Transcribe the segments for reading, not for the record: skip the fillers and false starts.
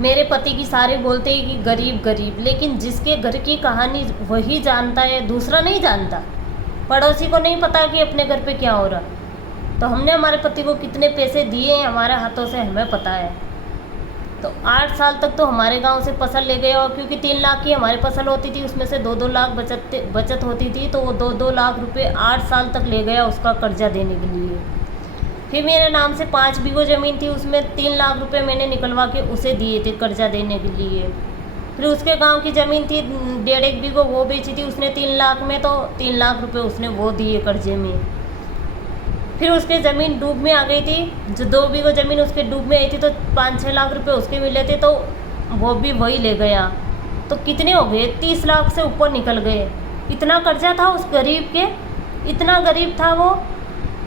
मेरे पति की सारे बोलते हैं कि गरीब गरीब, लेकिन जिसके घर की कहानी वही जानता है, दूसरा नहीं जानता। पड़ोसी को नहीं पता कि अपने घर पे क्या हो रहा। तो हमने हमारे पति को कितने पैसे दिए हैं हमारे हाथों से हमें पता है। तो 8 साल तक तो हमारे गांव से फसल ले गए, और क्योंकि 3 लाख की हमारी फसल होती थी, उसमें से 2-2 लाख बचत होती थी, तो वो 2-2 लाख रुपए 8 साल तक ले गया उसका कर्जा देने के लिए। फिर मेरे नाम से 5 बीघो ज़मीन थी, उसमें 3 लाख रुपए मैंने निकलवा के उसे दिए थे कर्जा देने के लिए। फिर उसके गांव की ज़मीन थी 1.5 बीघो, वो बेची थी उसने 3 लाख में, तो 3 लाख रुपए उसने वो दिए कर्जे में। फिर उसके ज़मीन डूब में आ गई थी, जो 2 बीघो ज़मीन उसके डूब में आई थी, तो 5-6 लाख रुपए उसके मिले थे, तो वो भी वही ले गया। तो कितने हो गए, 30 लाख से ऊपर निकल गए। इतना कर्जा था उस गरीब के, इतना गरीब था वो,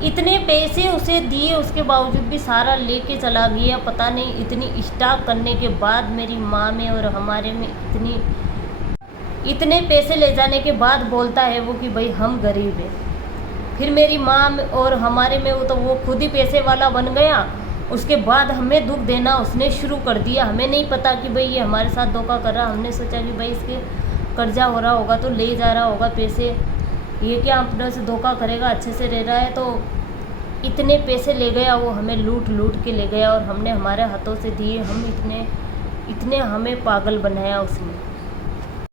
इतने पैसे उसे दिए, उसके बावजूद भी सारा लेके चला गया। पता नहीं इतनी स्टॉक करने के बाद मेरी माँ में और हमारे में इतने पैसे ले जाने के बाद बोलता है वो कि भाई हम गरीब हैं। फिर मेरी माँ और हमारे में वो खुद ही पैसे वाला बन गया। उसके बाद हमें दुख देना उसने शुरू कर दिया। हमें नहीं पता कि भाई ये हमारे साथ धोखा कर रहा। हमने सोचा कि भाई इसके कर्जा हो रहा होगा तो ले जा रहा होगा पैसे, ये क्या अपने से धोखा करेगा, अच्छे से रह रहा है। तो इतने पैसे ले गया वो, हमें लूट लूट के ले गया, और हमने हमारे हाथों से दिए। हम इतने हमें पागल बनाया उसने।